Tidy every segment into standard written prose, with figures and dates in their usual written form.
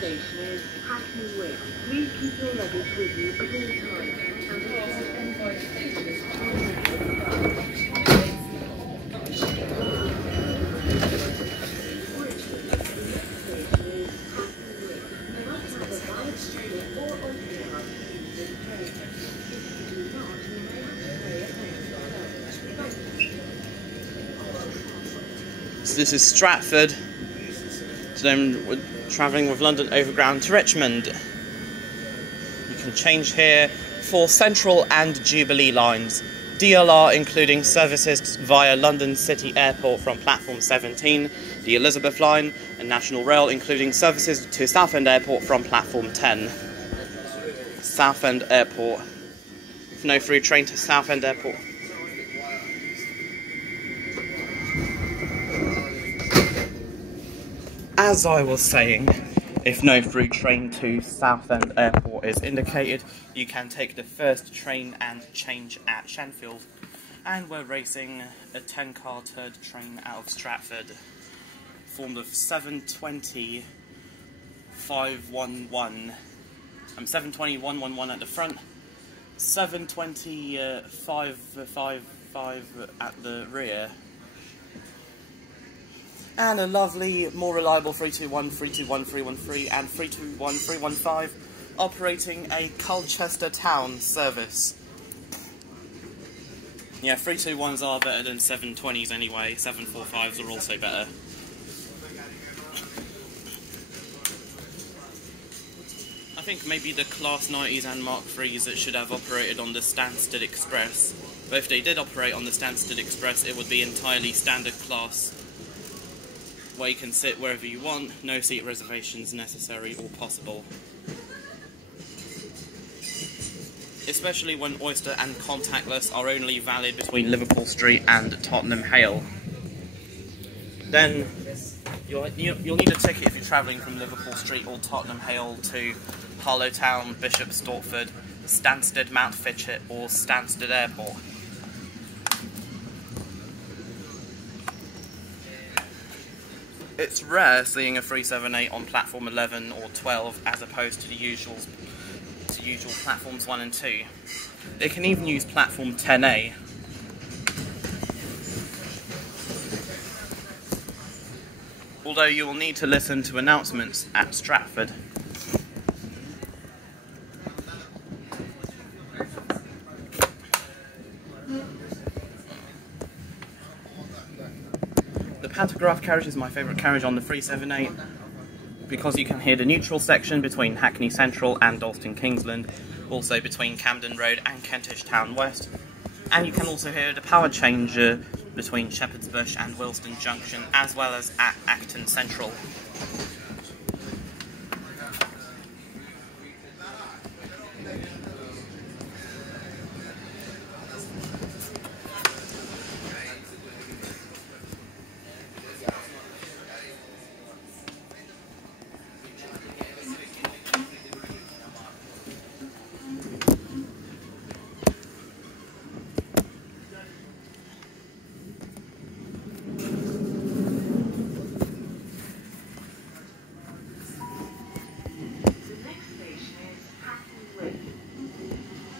station is Hackney Wick. Please keep your luggage with you at all times and avoid any stations on the So this is Stratford. Today we're travelling with London Overground to Richmond. You can change here for Central and Jubilee lines. DLR including services via London City Airport from platform 17, the Elizabeth line, and National Rail including services to Southend Airport from platform 10. Southend Airport. No through train to Southend Airport. As I was saying, if no through train to Southend Airport is indicated, you can take the first train and change at Enfield. And we're racing a 10-car third train out of Stratford, formed of 720 511. 720 111 at the front, 720 555 at the rear. And a lovely, more reliable 321, 321, 313 and 321, 315 operating a Colchester Town service. Yeah, 321s are better than 720s anyway, 745s are also better. I think maybe the Class 90s and Mark 3s that should have operated on the Stansted Express, but if they did operate on the Stansted Express it would be entirely standard class, where you can sit wherever you want, no seat reservations necessary or possible. Especially when Oyster and contactless are only valid between Liverpool Street and Tottenham Hale. Then you'll need a ticket if you're travelling from Liverpool Street or Tottenham Hale to Harlow Town, Bishop Stortford, Stansted Mount Fitchett or Stansted Airport. It's rare seeing a 378 on platform 11 or 12 as opposed to the usual platforms 1 and 2. They can even use platform 10A. Although you will need to listen to announcements at Stratford. The pantograph carriage is my favourite carriage on the 378 because you can hear the neutral section between Hackney Central and Dalston Kingsland, also between Camden Road and Kentish Town West, and you can also hear the power change between Shepherd's Bush and Willesden Junction, as well as at Acton Central.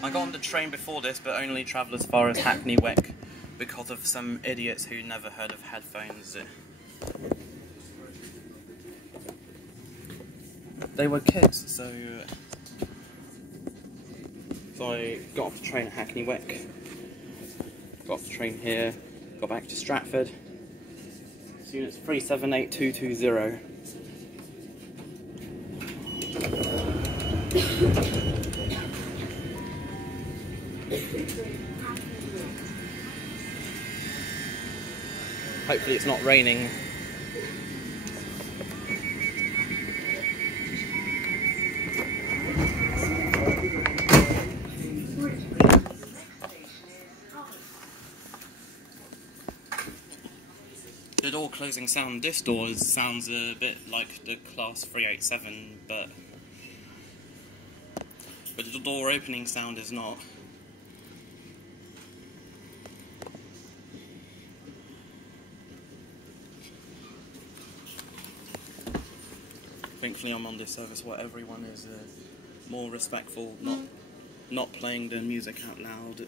I got on the train before this, but only travelled as far as Hackney Wick because of some idiots who never heard of headphones. They were kids, so I got off the train at Hackney Wick, got off the train here, got back to Stratford. So units 378220. Hopefully it's not raining. The door closing sound, this door sounds a bit like the Class 387, but the door opening sound is not. Thankfully I'm on this service where everyone is more respectful, not playing the music out loud.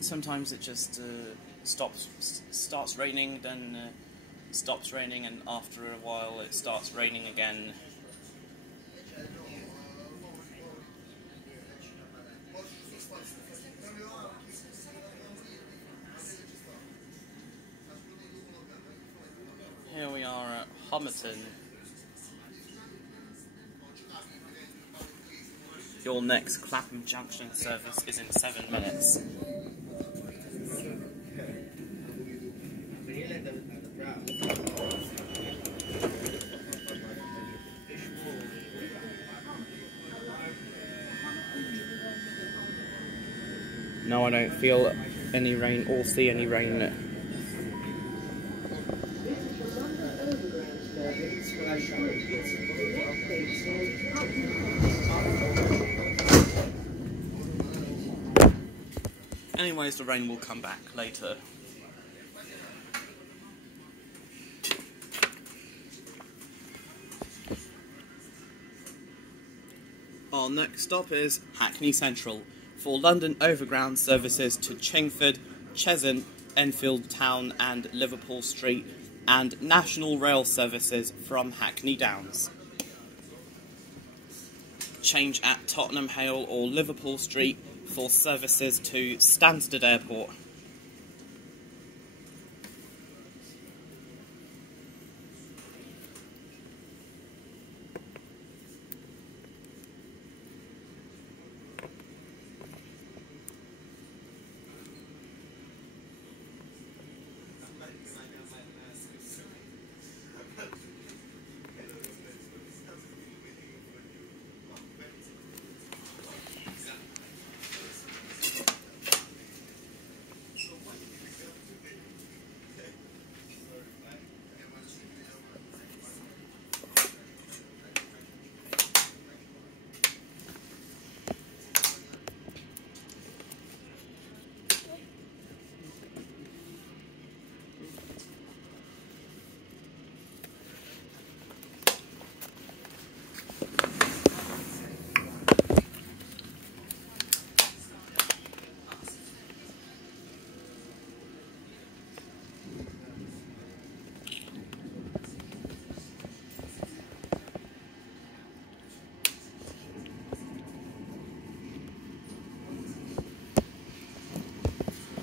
Sometimes it just starts raining, then stops raining, and after a while it starts raining again. Here we are at Homerton. Your next Clapham Junction service is in 7 minutes. No, I don't feel any rain or see any rain. This is the London Overground service to Cheshunt. The next station is Hackney. Anyways, the rain will come back later. Our next stop is Hackney Central for London Overground services to Chingford, Cheshunt, Enfield Town and Liverpool Street, and National Rail services from Hackney Downs. Change at Tottenham Hale or Liverpool Street for services to Stansted Airport.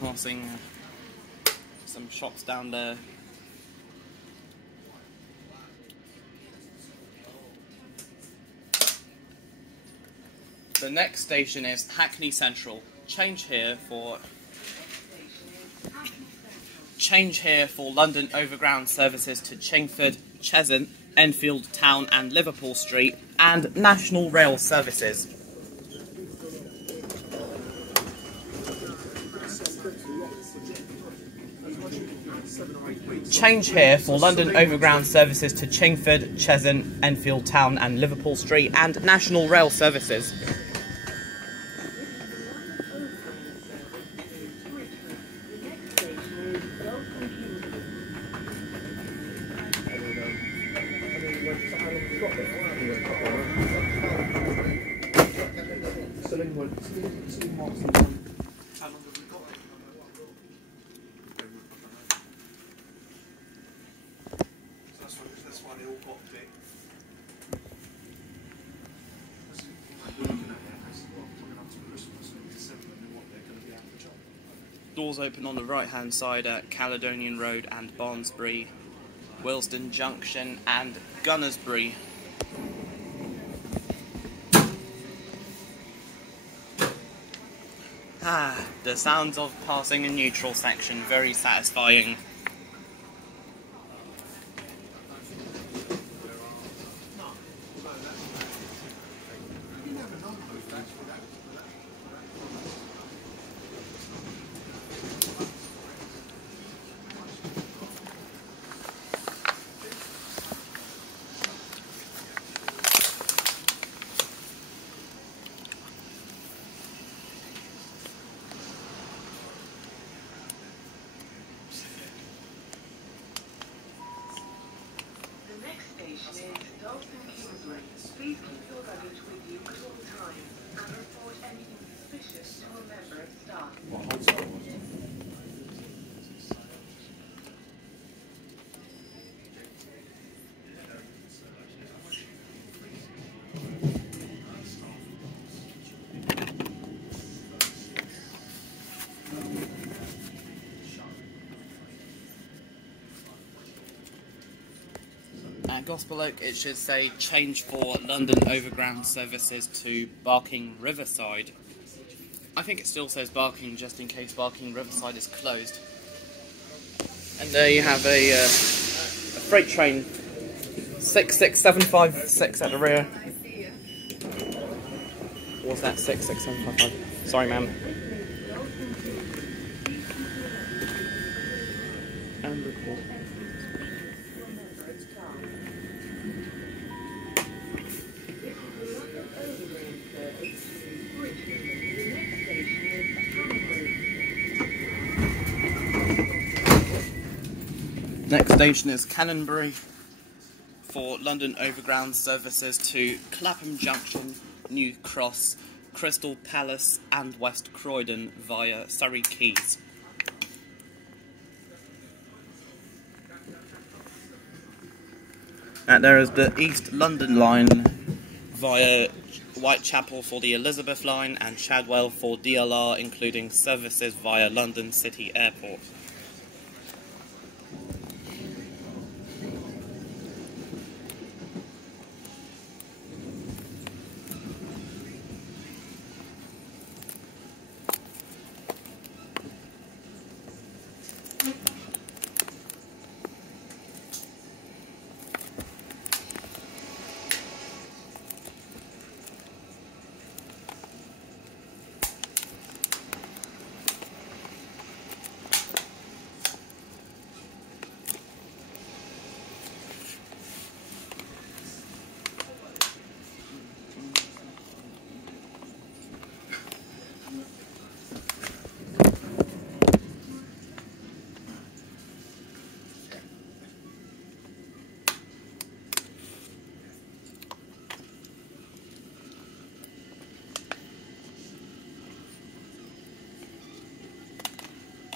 Passing some shops down there. The next station is Hackney Central. Change here for London Overground services to Chingford, Cheshunt, Enfield Town and Liverpool Street, and National Rail services. Change here for London Overground services to Chingford, Cheshunt, Enfield Town and Liverpool Street, and National Rail services. How long have we got? Doors open on the right hand side at Caledonian Road and Barnsbury, Willesden Junction and Gunnersbury. The sounds of passing a neutral section, very satisfying. Station is Dalston Kingsland. Please keep your luggage with you at all times and report anything suspicious to a member of staff. At Gospel Oak it should say change for London Overground services to Barking Riverside. I think it still says Barking just in case Barking Riverside is closed. And there you have a freight train 66756 at the rear. What's that? 66755? Sorry ma'am. And record. Next station is Canonbury for London Overground services to Clapham Junction, New Cross, Crystal Palace and West Croydon via Surrey Quays. And there is the East London line via Whitechapel for the Elizabeth line and Shadwell for DLR, including services via London City Airport.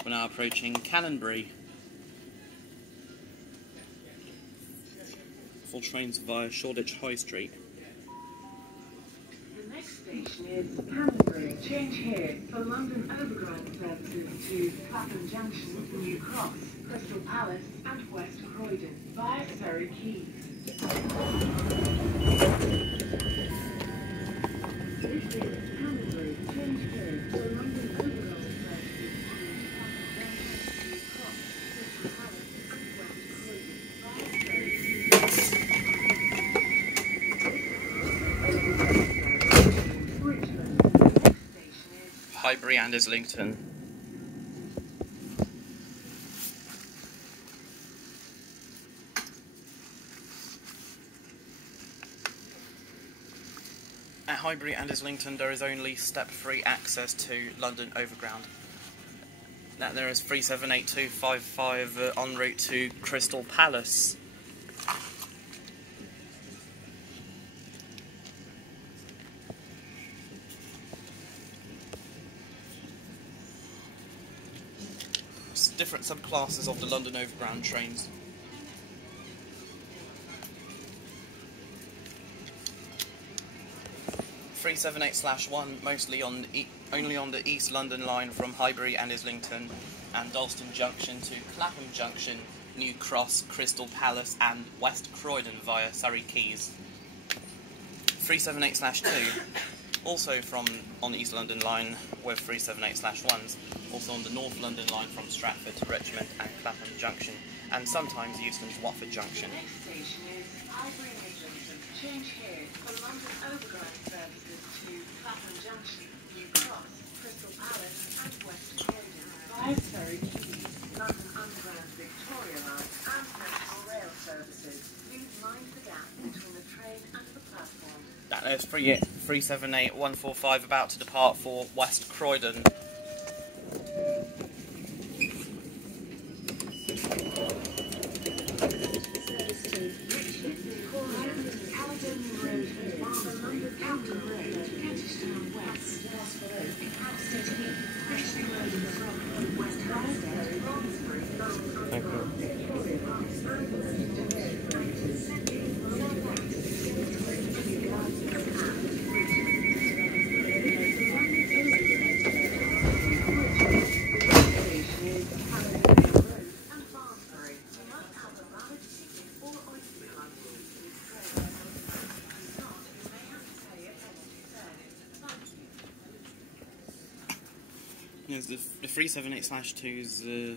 We're now approaching Canonbury. Full trains via Shoreditch High Street. The next station is Canonbury. Change here for London Overground services to Clapham Junction, New Cross, Crystal Palace and West Croydon via Surrey Quays. This is Canonbury. Change here for London Overground services to Clapham Junction, New Cross, Crystal Palace and West Croydon via Surrey Quays. Richmond. The next station is Highbury and Islington. At Highbury and Islington there is only step-free access to London Overground. Now there is 378255 en route to Crystal Palace. It's different subclasses of the London Overground trains. 378/1 mostly on only on the East London line from Highbury and Islington and Dalston Junction to Clapham Junction, New Cross, Crystal Palace and West Croydon via Surrey Quays. 378/2 also on East London line with 378/1s, also on the North London line from Stratford to Richmond and Clapham Junction, and sometimes Euston to Watford Junction. The next station is Highbury Islington. Change here for London Overground services to Clapham Junction, New Cross, Crystal Palace and West Croydon via Surrey Quays, London Underground Victoria Line and National Rail services. Please mind the gap between the train and the platform. That is 378/145 about to depart for West Croydon. Caledonian Road Barnsbury, Camden Road, Kentish Town West, Hampstead Heath, Finchley Road Frognal, West Hampstead, Brondesbury Park, Victoria Rise, The 378/2s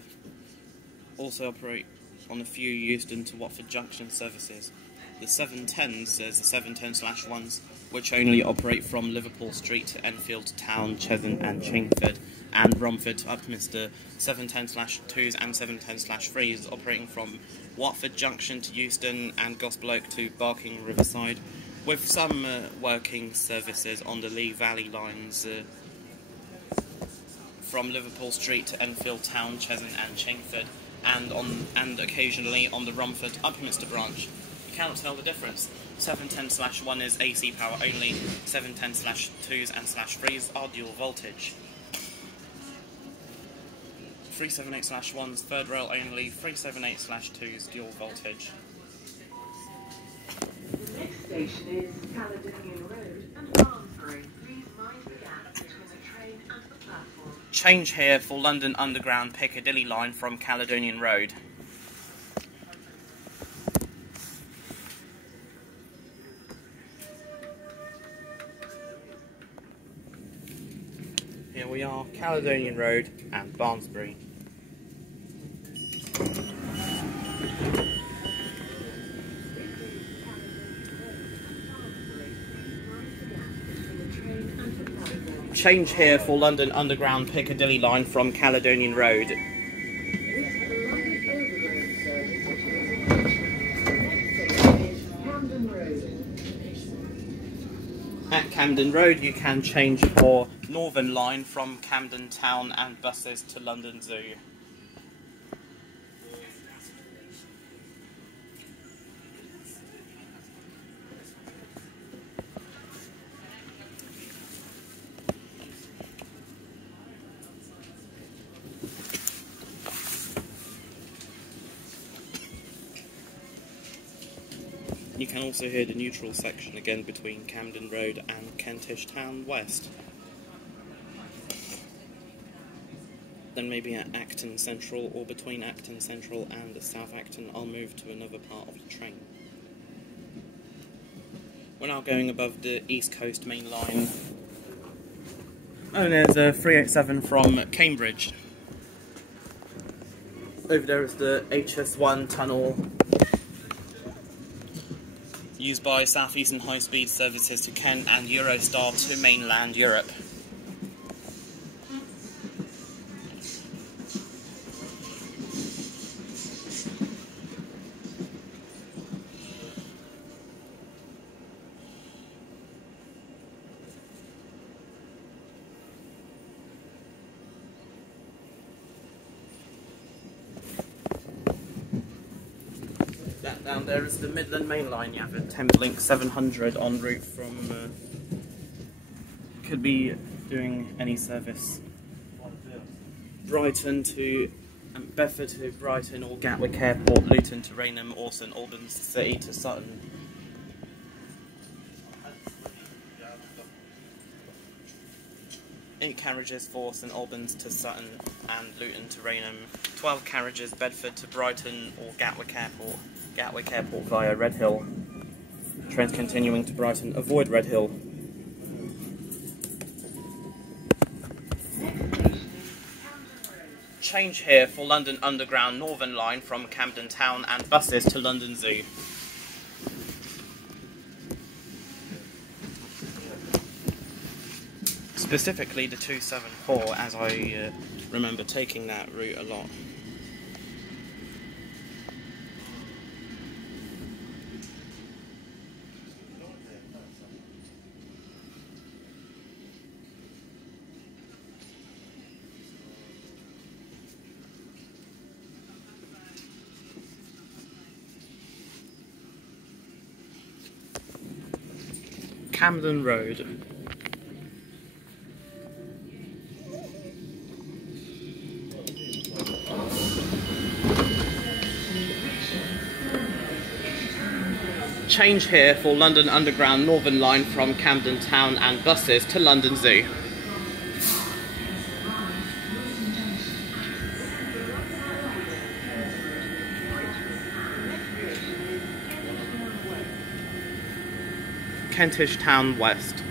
also operate on a few Euston to Watford Junction services. The 710s, there's the 710/1s, which only operate from Liverpool Street to Enfield Town, Cheshunt and Chingford, and Romford to Upminster. 710/2s and 710/3s operating from Watford Junction to Euston and Gospel Oak to Barking Riverside, with some working services on the Lee Valley lines from Liverpool Street to Enfield Town, Cheshunt and Chingford, and occasionally on the Romford Upminster branch. You cannot tell the difference. 710/1 is AC power only, 710/2s and /3s are dual voltage. 378/1's third rail only, 378/2's dual voltage. The next station is Caledonian Road and Barnsbury. Please mind the gap between the train and the platform. Change here for London Underground Piccadilly line from Caledonian Road. Here we are, Caledonian Road and Barnsbury. Change here for London Underground Piccadilly line from Caledonian Road. At Camden Road you can change for Northern line from Camden Town and buses to London Zoo. You can also hear the neutral section again between Camden Road and Kentish Town West. Then maybe at Acton Central or between Acton Central and South Acton I'll move to another part of the train. We're now going above the East Coast main line. Oh, and there's a 387 from Cambridge. Over there is the HS1 tunnel, used by South Eastern High Speed services to Kent and Eurostar to mainland Europe. Down there is the Midland Main Line. You have a Thameslink 700 en route from, could be doing any service. Brighton to Bedford to Brighton, or Gatwick Airport, Luton to Rainham, or St Albans City to Sutton. 8 carriages for St Albans to Sutton and Luton to Rainham, 12 carriages Bedford to Brighton or Gatwick Airport, Gatwick Airport via Redhill. Trains continuing to Brighton avoid Redhill. Change here for London Underground Northern Line from Camden Town and buses to London Zoo. Specifically the 274, as I remember taking that route a lot. Camden Road. Change here for London Underground Northern Line from Camden Town and buses to London Zoo. Kentish Town West.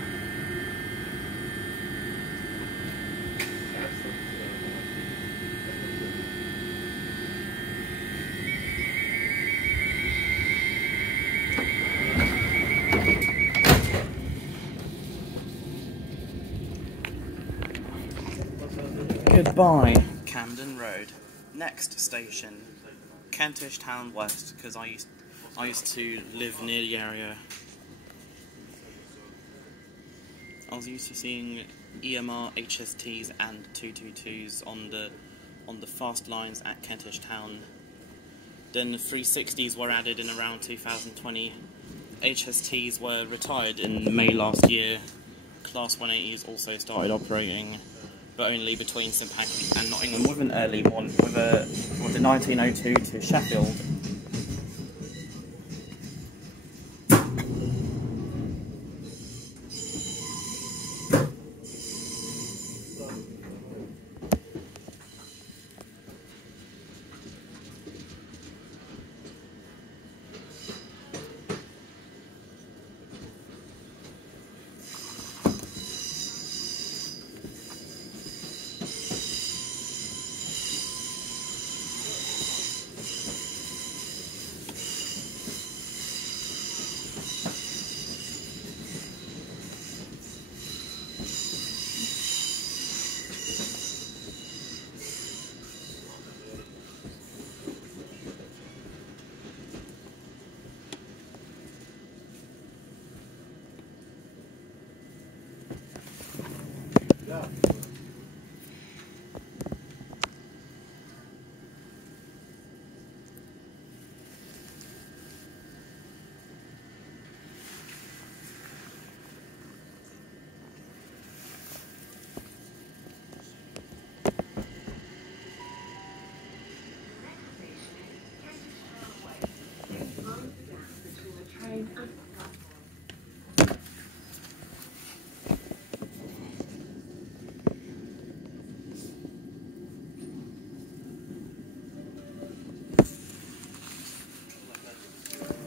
Goodbye, Camden Road. Next station, Kentish Town West, because I used to live near the area. I was used to seeing EMR HSTs and 222s on the fast lines at Kentish Town. Then the 360s were added in around 2020. HSTs were retired in May last year. Class 180s also started operating, but only between St Pancras and Nottingham with an early one, with the 1902 to Sheffield.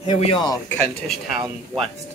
Here we are, Kentish Town West.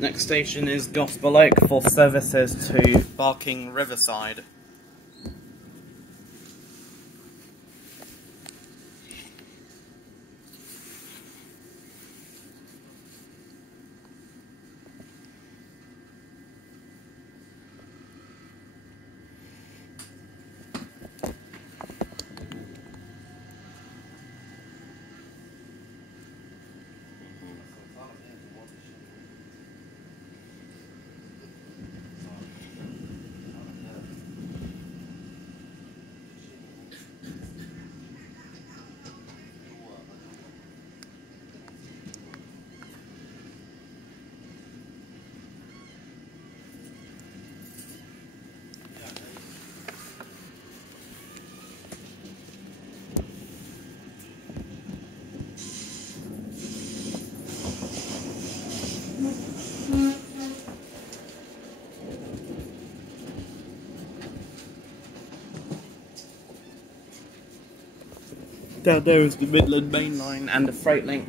Next station is Gospel Oak for services to Barking Riverside. Down there is the Midland Main Line and the freight link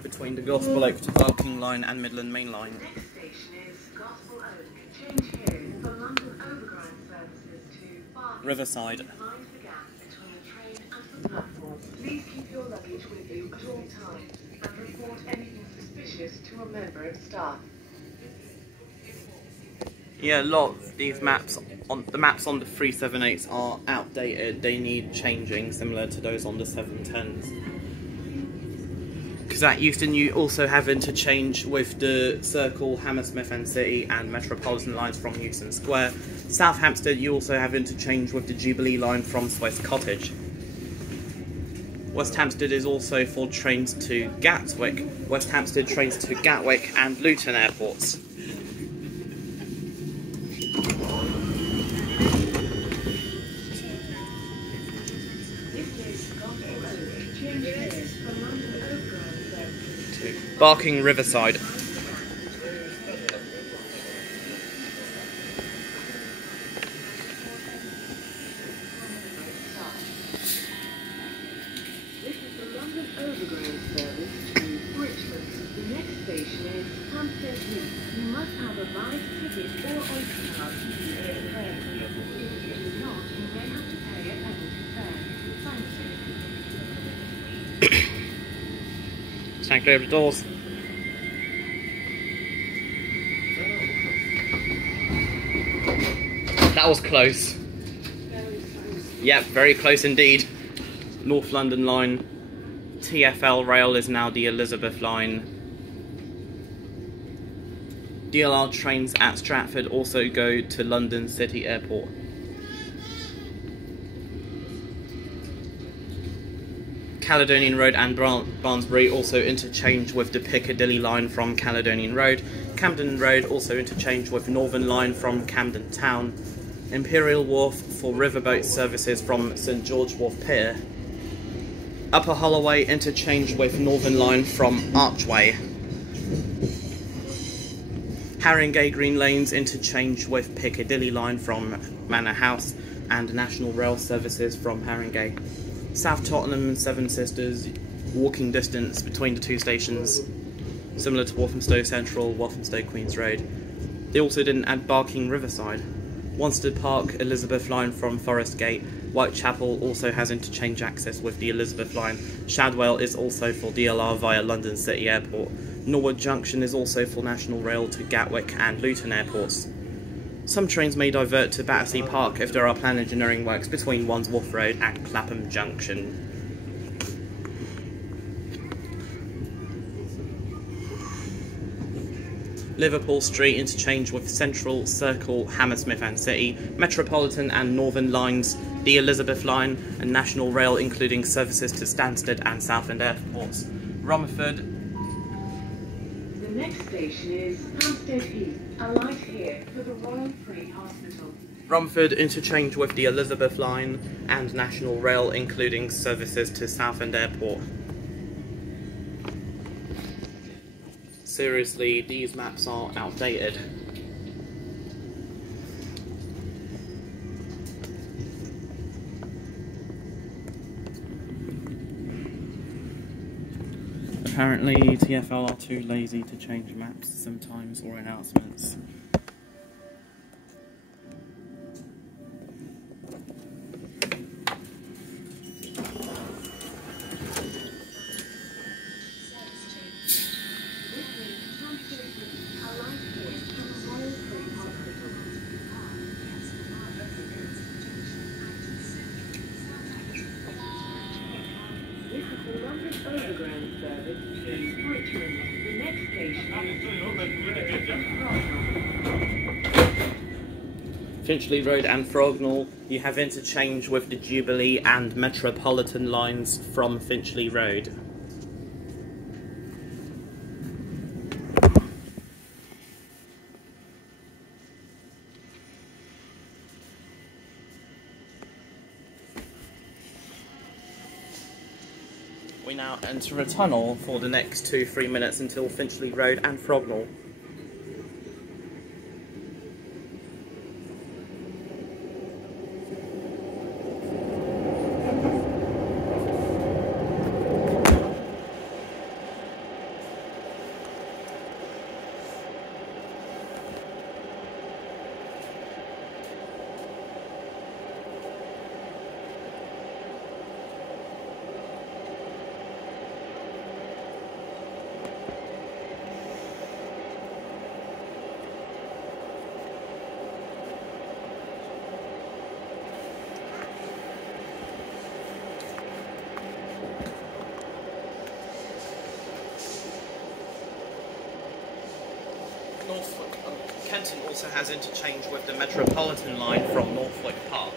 between the Gospel Oak to Barking Line and Midland Main Line. Next station is Gospel Oak. Change here for London Overground services to Barking Riverside. Mind the gap between the train and the platform. Please keep your luggage with you at all times and report anything suspicious to a member of staff. Yeah, a lot of these maps on the 378s are outdated. They need changing, similar to those on the 710s. Because at Euston you also have interchange with the Circle, Hammersmith and City and Metropolitan lines from Euston Square. South Hampstead you also have interchange with the Jubilee line from Swiss Cottage. West Hampstead is also for trains to Gatwick. West Hampstead trains to Gatwick and Luton Airports. Barking Riverside. This is the London Overground service to Richmond. The next station is Hampstead Heath. You must have a valid ticket or open card to use the train. If you do not, you may have to pay a penalty fare. Thank you. Stand clear of the doors. That was close. Yep, very close indeed. North London line. TfL rail is now the Elizabeth line. DLR trains at Stratford also go to London City Airport. Caledonian Road and Barnsbury also interchange with the Piccadilly line from Caledonian Road. Camden Road also interchange with Northern line from Camden Town. Imperial Wharf for riverboat services from St George Wharf Pier. Upper Holloway interchange with Northern line from Archway. Haringey Green Lanes interchange with Piccadilly line from Manor House and National Rail services from Haringey. South Tottenham and Seven Sisters, walking distance between the two stations, similar to Walthamstow Central, Walthamstow Queens Road. They also didn't add Barking Riverside. Wanstead Park, Elizabeth line from Forest Gate. Whitechapel also has interchange access with the Elizabeth line. Shadwell is also for DLR via London City Airport. Norwood Junction is also for National Rail to Gatwick and Luton Airports. Some trains may divert to Battersea Park if there are planned engineering works between Wandsworth Road and Clapham Junction. Liverpool Street interchange with Central, Circle, Hammersmith and City, Metropolitan and Northern lines, the Elizabeth line and National Rail including services to Stansted and Southend Airports. Romford. The next station is Hampstead Heath. Alight here for the Royal Free Hospital. Romford interchange with the Elizabeth line and National Rail including services to Southend Airport. Seriously, these maps are outdated. Apparently, TfL are too lazy to change maps sometimes or announcements. This is the London Overground service to Richmond. The next station is Finchley Road and Frognal, you have interchange with the Jubilee and Metropolitan lines from Finchley Road. We now enter a tunnel for the next 2-3 minutes until Finchley Road and Frognal. Kenton also has interchange with the Metropolitan line from Northwick Park.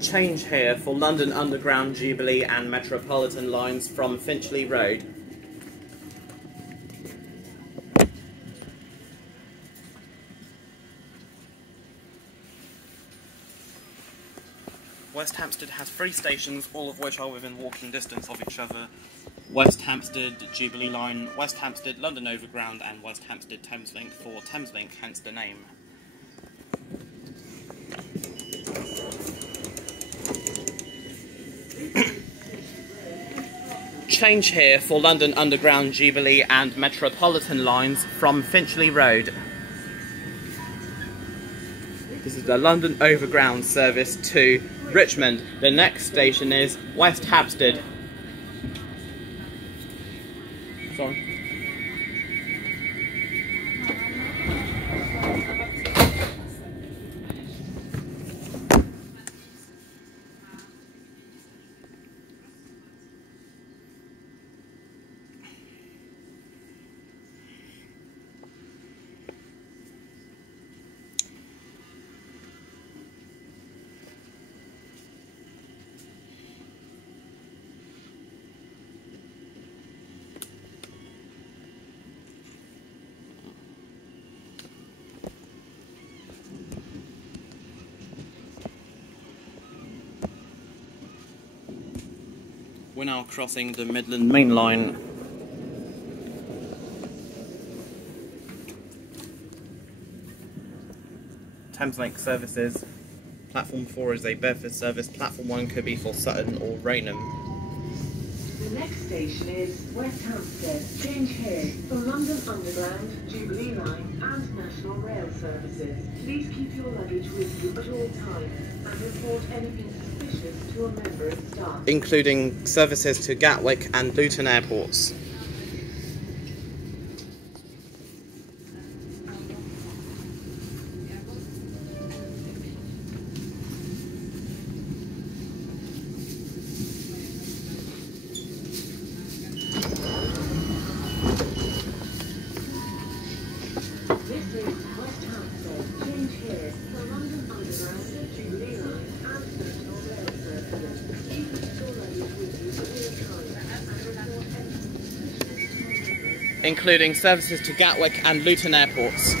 Change here for London Underground Jubilee and Metropolitan lines from Finchley Road. West Hampstead has 3 stations, all of which are within walking distance of each other. West Hampstead Jubilee line, West Hampstead London Overground and West Hampstead Thameslink for Thameslink, hence the name. Change here for London Underground Jubilee and Metropolitan lines from Finchley Road. This is the London Overground service to Richmond. The next station is West Hampstead. Sorry. We're now crossing the Midland Main Line. Thameslink services. Platform 4 is a Bedford service. Platform 1 could be for Sutton or Rainham. The next station is West Hampstead. Change here for London Underground, Jubilee Line and National Rail services. Please keep your luggage with you at all times and report anything suspicious to a member of staff. Including services to Gatwick and Luton Airports. Including services to Gatwick and Luton Airports.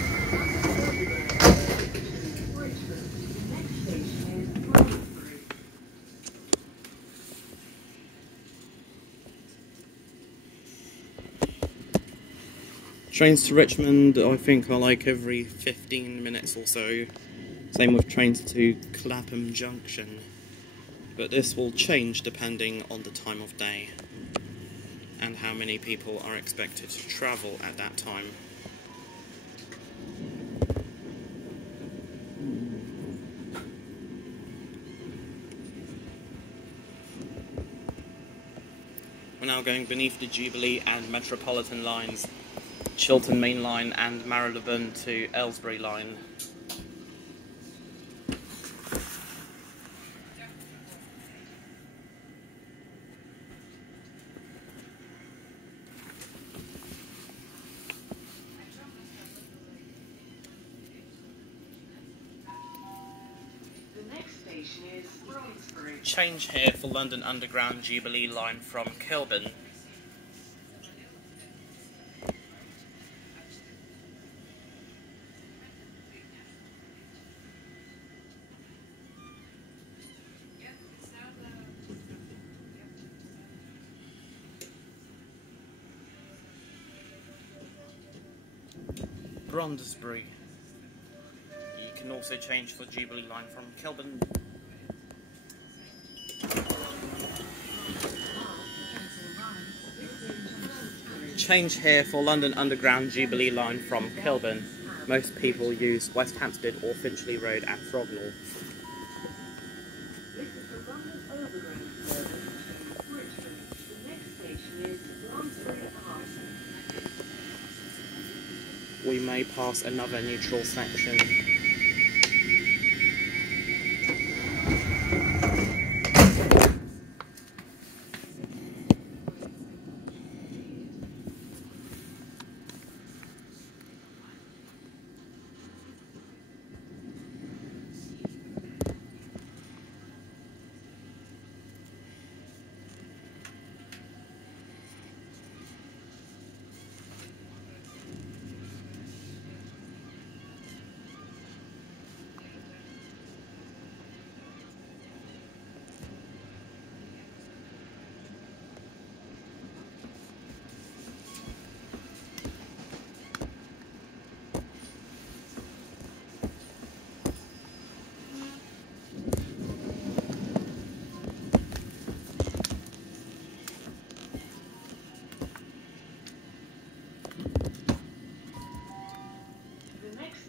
Trains to Richmond, I think, are like every 15 minutes or so. Same with trains to Clapham Junction. But this will change depending on the time of day and how many people are expected to travel at that time. We're now going beneath the Jubilee and Metropolitan lines, Chiltern Main Line and Marylebone to Aylesbury Line. Is Brondesbury. Change here for London Underground Jubilee line from Kilburn. Brondesbury. You can also change for Jubilee line from Kilburn. change here for London Underground Jubilee line from Kilburn. Most people use West Hampstead or Finchley Road at Frognal. This is the London Overground service to Richmond. The next station is Brondesbury Park. We may pass another neutral section.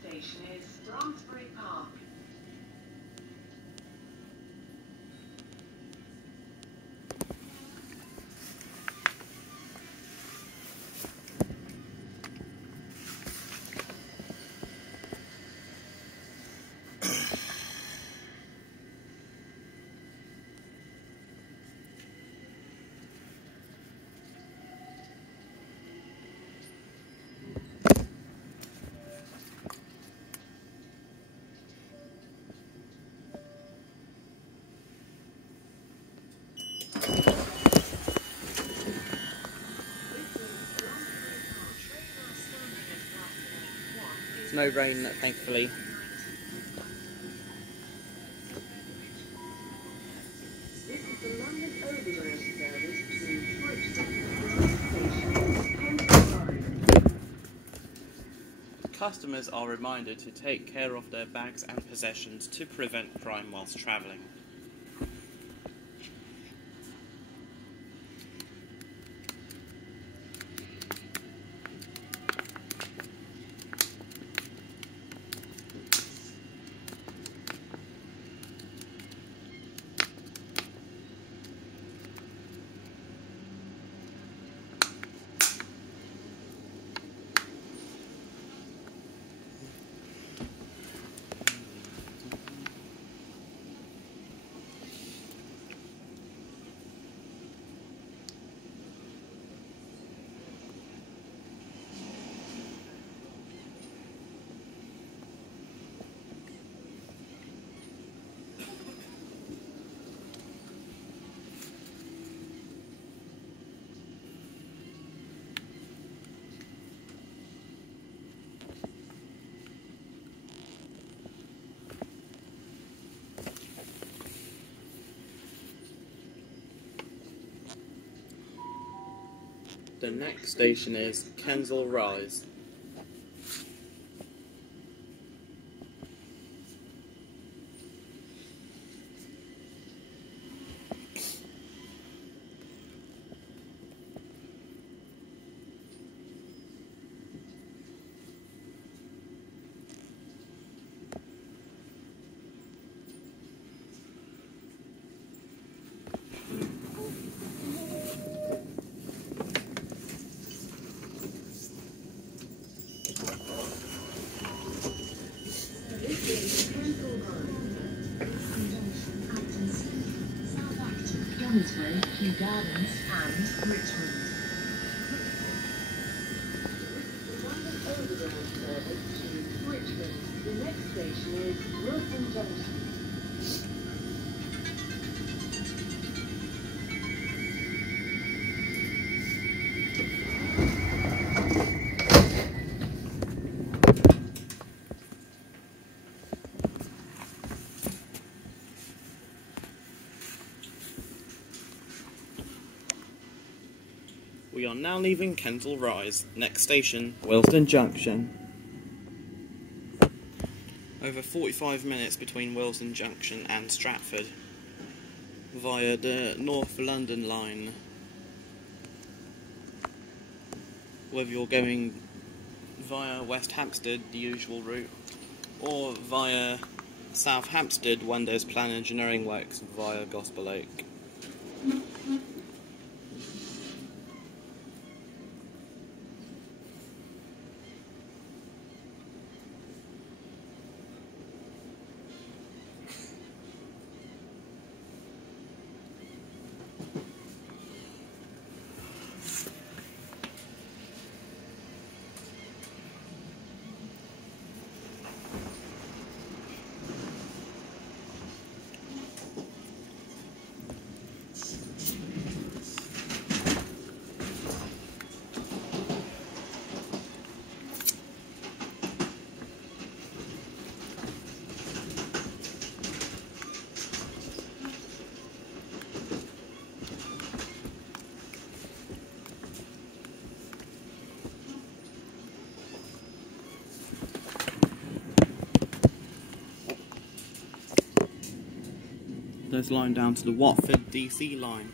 Station is Brondesbury Park. There's no rain, thankfully. This is the London Overground service to Richmond. Kensal Rise. Customers are reminded to take care of their bags and possessions to prevent crime whilst travelling. The next station is Kensal Rise. Kew Gardens and Richmond. The London Overground service to Richmond. The next station is Willesden Junction. We are now leaving Kensal Rise. Next station, Willesden Junction. Over 45 minutes between Willesden Junction and Stratford via the North London line. whether you're going via West Hampstead, the usual route, or via South Hampstead when there's plan engineering works via Gospel Oak. There's line down to the Watford DC line.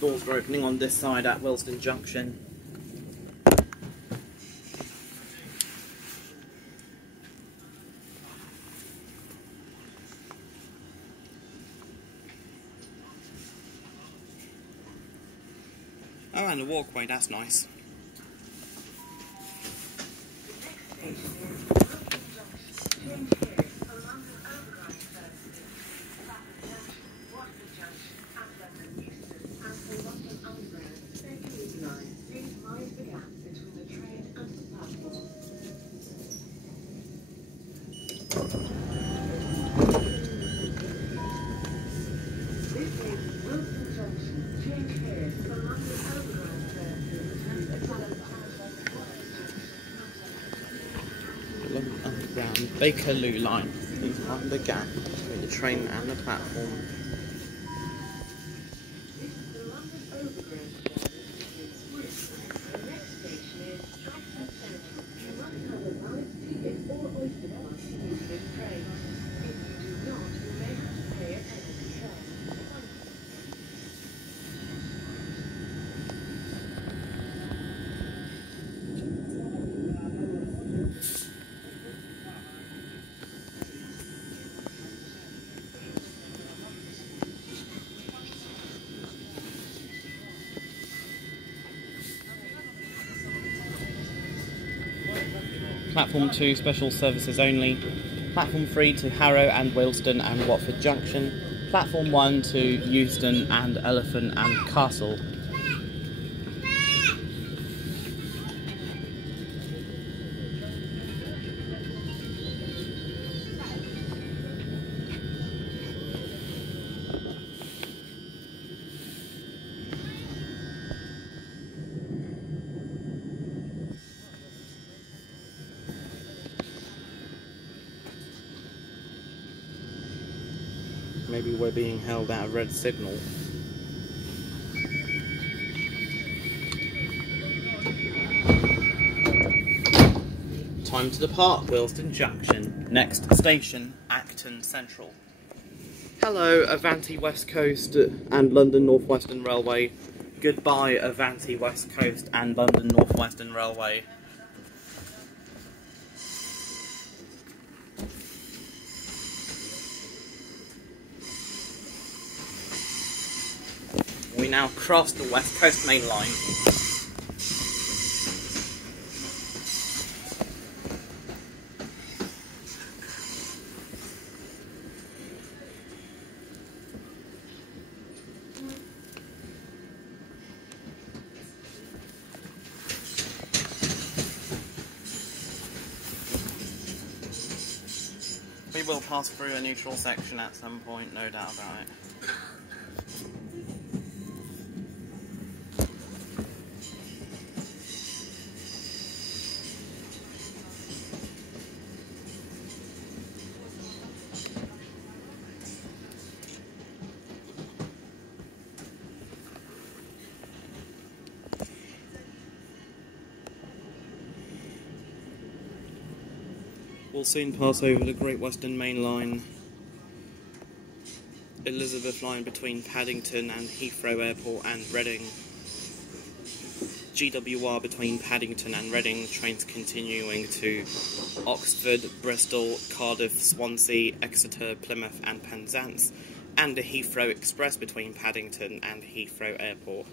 Doors are opening on this side at Willesden Junction. Oh, and a walkway, that's nice. Change here for London Overground services, Clapham Junction, Willesden Junction and London Euston, and for London Underground, Central line. Please mind the gap between the train and the platform. This is Willesden Junction. Change here for London Overground services and the Palace and West Croydon. London Underground Bakerloo line. Please mind the gap between the train and the platform. This is the London Overground service with Willesden. The next station is Acton Central. You must have a valid ticket or Oyster card to use this train. If you do not, you may have to pay a penalty fare. Platform 2 special services only. Platform 3 to Harrow and Willesden and Watford Junction. Platform 1 to Euston and Elephant and Castle. Maybe we're being held at a red signal. Time to depart Willesden Junction. Next station, Acton Central. Hello, Avanti West Coast and London North Western Railway. Goodbye, Avanti West Coast and London North Western Railway. We now cross the West Coast Main Line. We will pass through a neutral section at some point, no doubt about it. We'll soon pass over the Great Western Main Line Elizabeth line between Paddington and Heathrow Airport and Reading. GWR between Paddington and Reading, trains continuing to Oxford, Bristol, Cardiff, Swansea, Exeter, Plymouth and Penzance, and the Heathrow Express between Paddington and Heathrow Airport.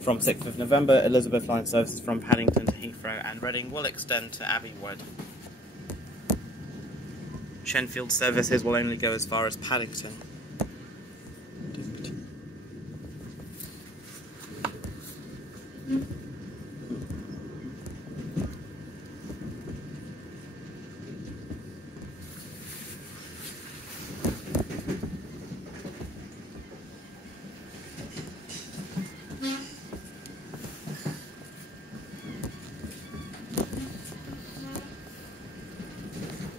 From 6th of November, Elizabeth line services from Paddington to Heathrow and Reading will extend to Abbey Wood. Shenfield services will only go as far as Paddington.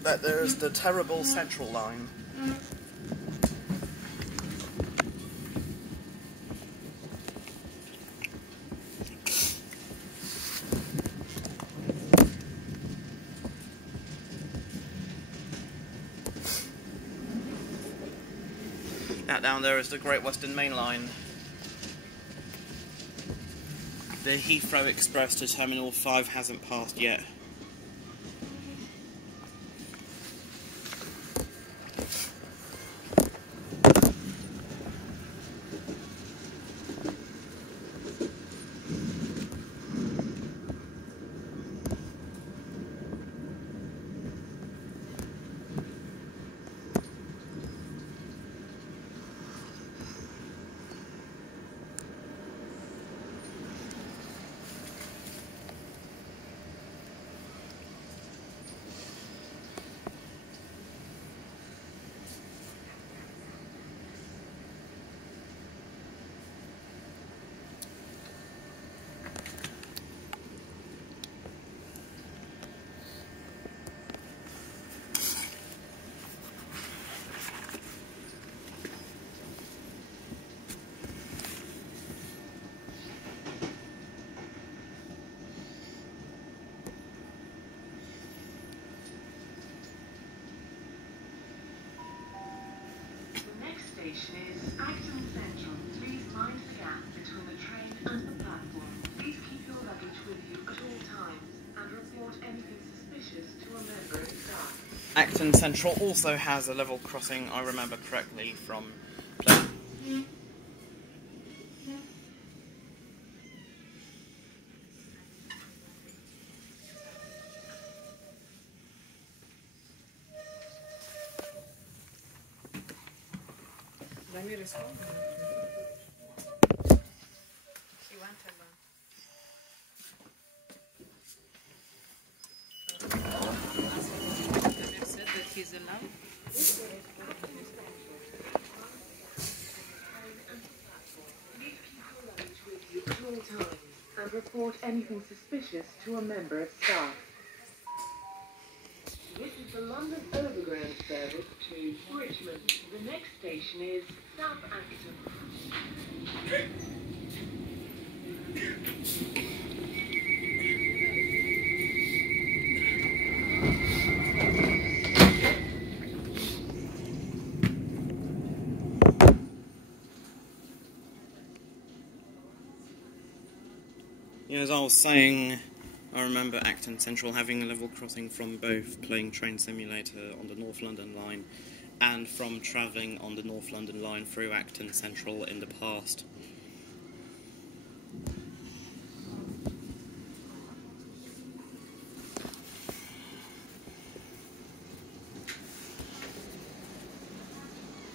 But there's the terrible Central line. That down there is the Great Western Main Line. The Heathrow Express to Terminal 5 hasn't passed yet. Station is Acton Central. Please mind the gap between the train and the platform. Please keep your luggage with you at all times and report anything suspicious to a member of staff. Acton Central also has a level crossing, I remember correctly, from and report anything suspicious to a member of staff. This is the London Overground service to Richmond. The next station is South Acton. As I was saying, I remember Acton Central having a level crossing from both playing Train Simulator on the North London line and from travelling on the North London line through Acton Central in the past.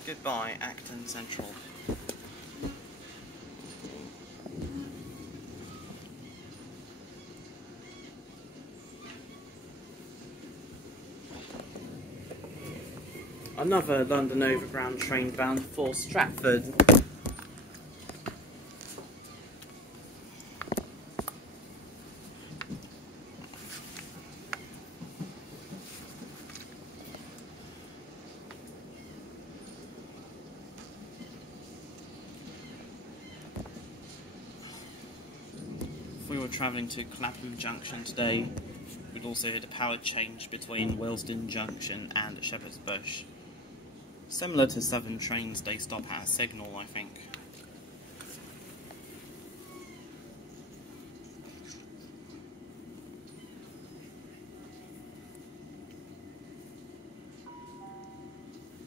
Goodbye, Acton Central. Another London Overground train bound for Stratford. If we were travelling to Clapham Junction today, we'd also hit a power change between Willesden Junction and Shepherd's Bush. Similar to Southern trains, they stop at a signal, I think.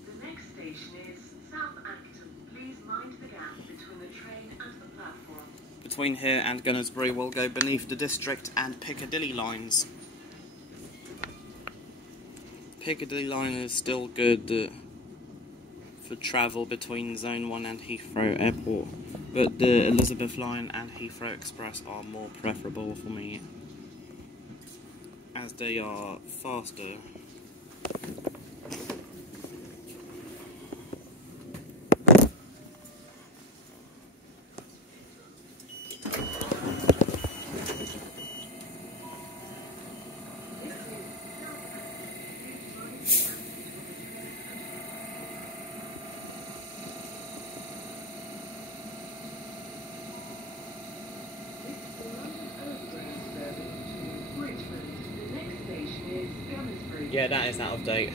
The next station is South Acton. Please mind the gap between the train and the platform. Between here and Gunnersbury will go beneath the District and Piccadilly lines. Piccadilly line is still good for travel between Zone 1 and Heathrow Airport, but the Elizabeth line and Heathrow Express are more preferable for me, as they are faster. Yeah, that is out of date.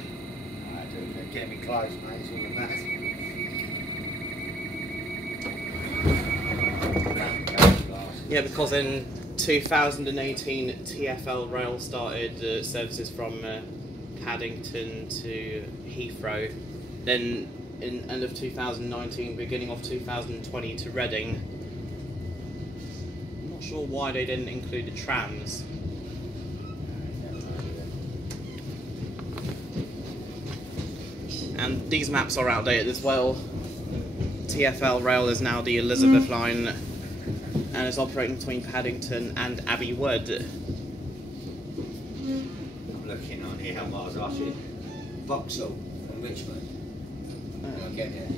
I do. Get me close, mate. It's all that matters. Yeah, because in 2018 TfL Rail started services from Paddington to Heathrow. Then in end of 2019, beginning of 2020 to Reading. I'm not sure why they didn't include the trams. And these maps are outdated as well. TfL Rail is now the Elizabeth line and is operating between Paddington and Abbey Wood. I'm looking on here, how miles are you? Vauxhall from Richmond. I'll get there.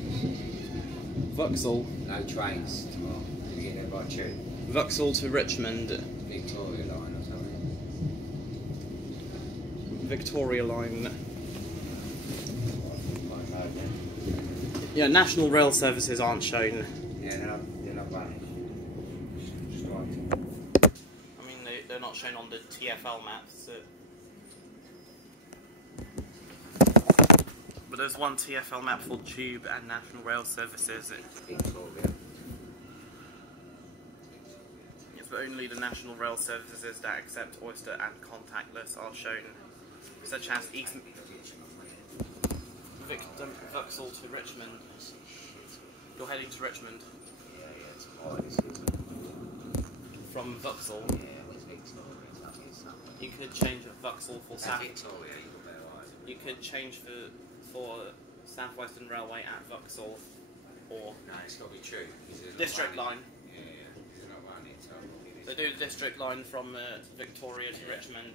Vauxhall? No trains tomorrow. You get there by tube. Vauxhall to Richmond. Victoria line or something. Victoria line. Yeah, national rail services aren't shown. Yeah, they're not running. I mean, they're not shown on the TfL maps. But there's one TfL map for Tube and National Rail Services. Victoria. Yes, but only the National Rail Services that accept Oyster and contactless are shown, such as East Vauxhall to Richmond. You're heading to Richmond. From Vauxhall. You could change at Vauxhall for South. You could change for South Western Railway at Vauxhall, or no, it's got to be true. District line. Yeah, it's not running. They do the District line from Victoria to Richmond,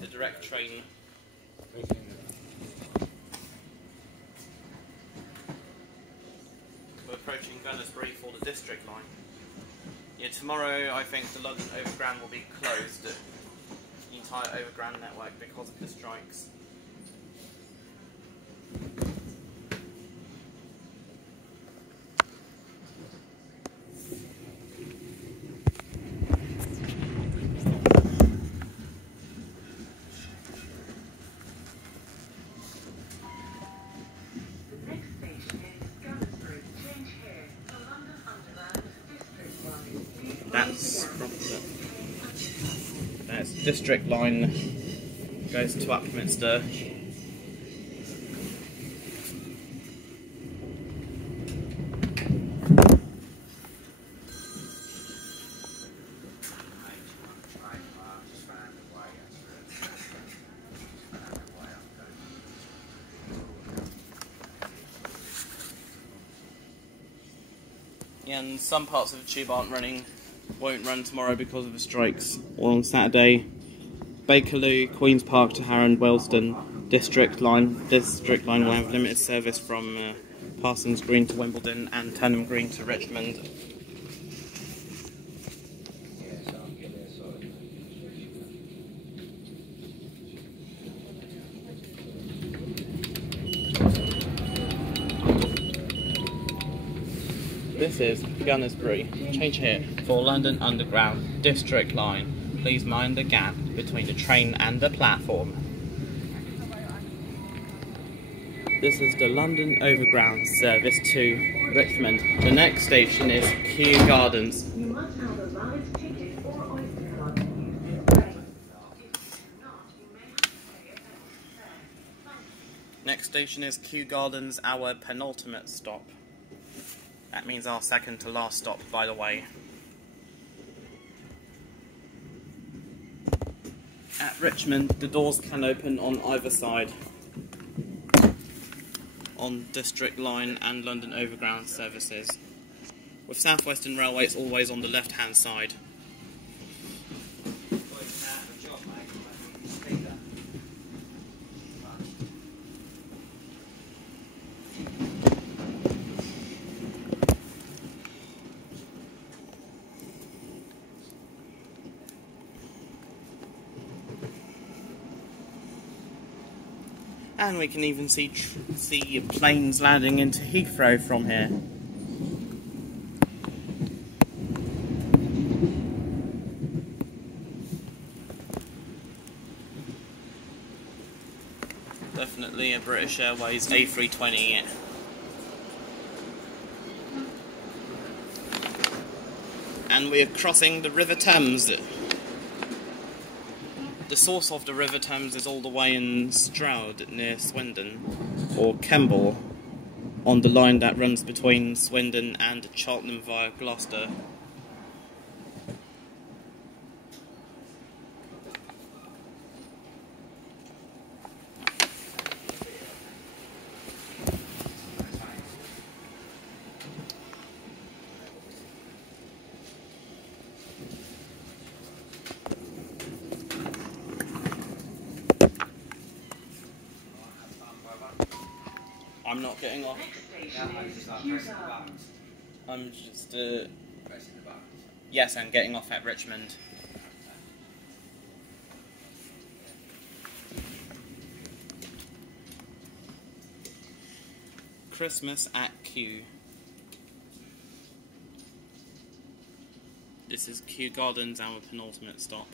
the direct train. We're approaching Gunnersbury for the District line. Yeah, tomorrow I think the London Overground will be closed, the entire Overground network, because of the strikes. That's District line, goes to Upminster. Yeah, and some parts of the tube won't run tomorrow because of the strikes. Or on Saturday, Bakerloo, Queen's Park to Harrow, Willesden, District line will have limited service from Parsons Green to Wimbledon and Turnham Green to Richmond. This is Gunnersbury. Change here for London Underground District line. Please mind the gap between the train and the platform. This is the London Overground service to Richmond. The next station is Kew Gardens. You must have a valid ticket or Oyster card to use this train. If you do not, you may have to pay a penalty fare. Next station is Kew Gardens, our penultimate stop. That means our second to last stop, by the way. At Richmond, the doors can open on either side, on District Line and London Overground services. With South Western Railway, it's always on the left-hand side. And we can even see planes landing into Heathrow from here. Definitely a British Airways A320. And we're crossing the River Thames. The source of the River Thames is all the way in Stroud, near Swindon, or Kemble, on the line that runs between Swindon and Cheltenham via Gloucester. I'm not getting off. I'm just, yes, I'm getting off at Richmond. Christmas at Kew. This is Kew Gardens, our penultimate stop.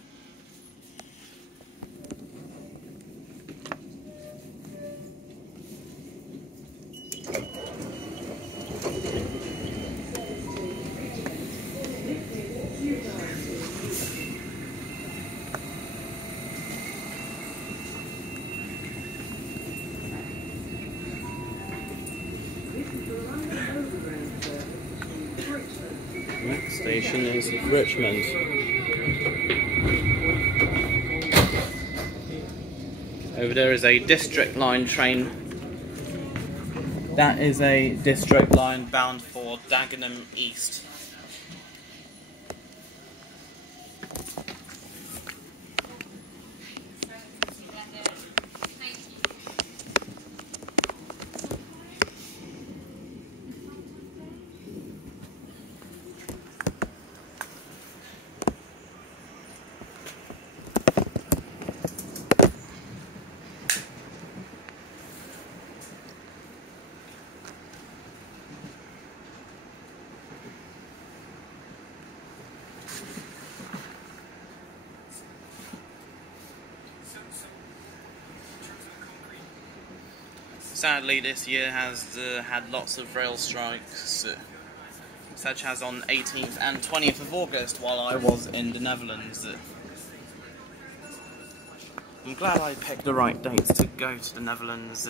Next station is Richmond. Over there is a District Line train. That is a District Line bound for Dagenham East. Sadly, this year has had lots of rail strikes, such as on 18th and 20th of August while I was in the Netherlands. I'm glad I picked the right dates to go to the Netherlands.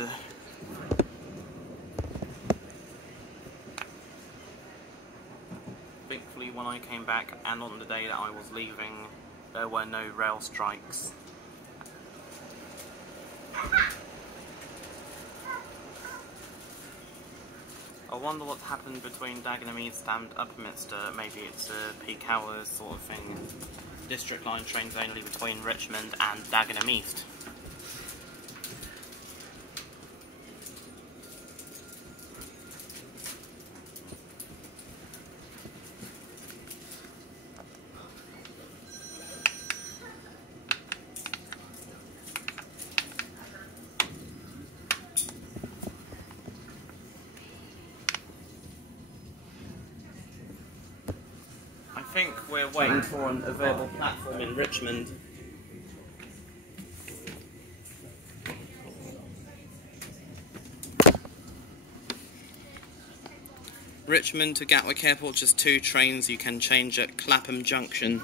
Thankfully, when I came back and on the day that I was leaving, there were no rail strikes. I wonder what happened between Dagenham East and Upminster. Maybe it's a peak hours sort of thing. District Line trains only between Richmond and Dagenham East. I think we're waiting for an available platform in Richmond. Richmond to Gatwick Airport, just 2 trains you can change at Clapham Junction.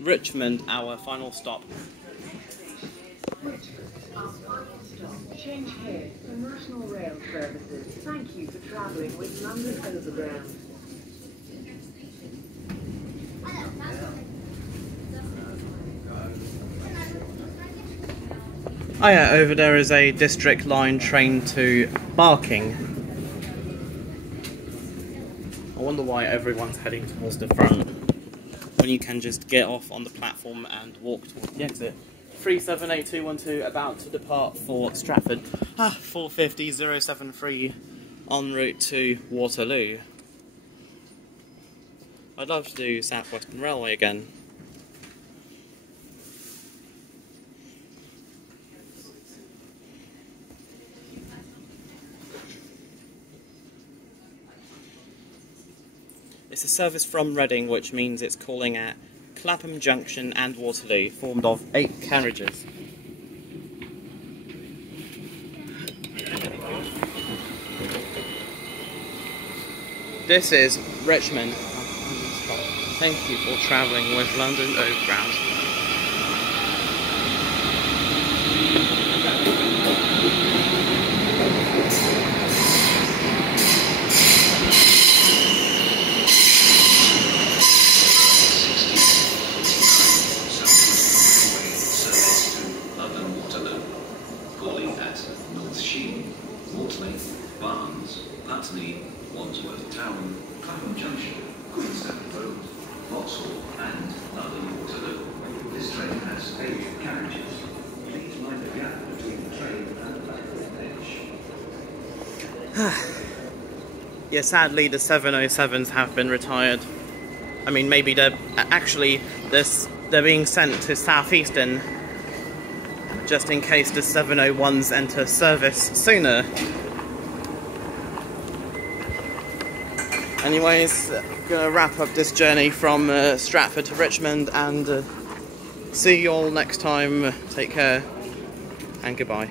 Richmond, our final stop. Richmond, our final stop. Change here for National Rail services. Thank you for travelling with London Overground. Oh yeah, over there is a district line train to Barking. I wonder why everyone's heading towards the front, when you can just get off on the platform and walk towards the exit. 378212 about to depart for Stratford. 450073 en route to Waterloo. I'd love to do South Western Railway again. It's a service from Reading, which means it's calling at Clapham Junction and Waterloo, formed of 8 carriages. This is Richmond. Thank you for travelling with London Overground. Town, Clapham Junction, Central Road, Vauxhall and London Waterloo. This train has 8 carriages. Please mind the gap between the train and the platform edge. Yeah, sadly the 707s have been retired. I mean, maybe they're being sent to South Eastern just in case the 701s enter service sooner. Anyways, gonna wrap up this journey from Stratford to Richmond, and see you all next time. Take care and goodbye.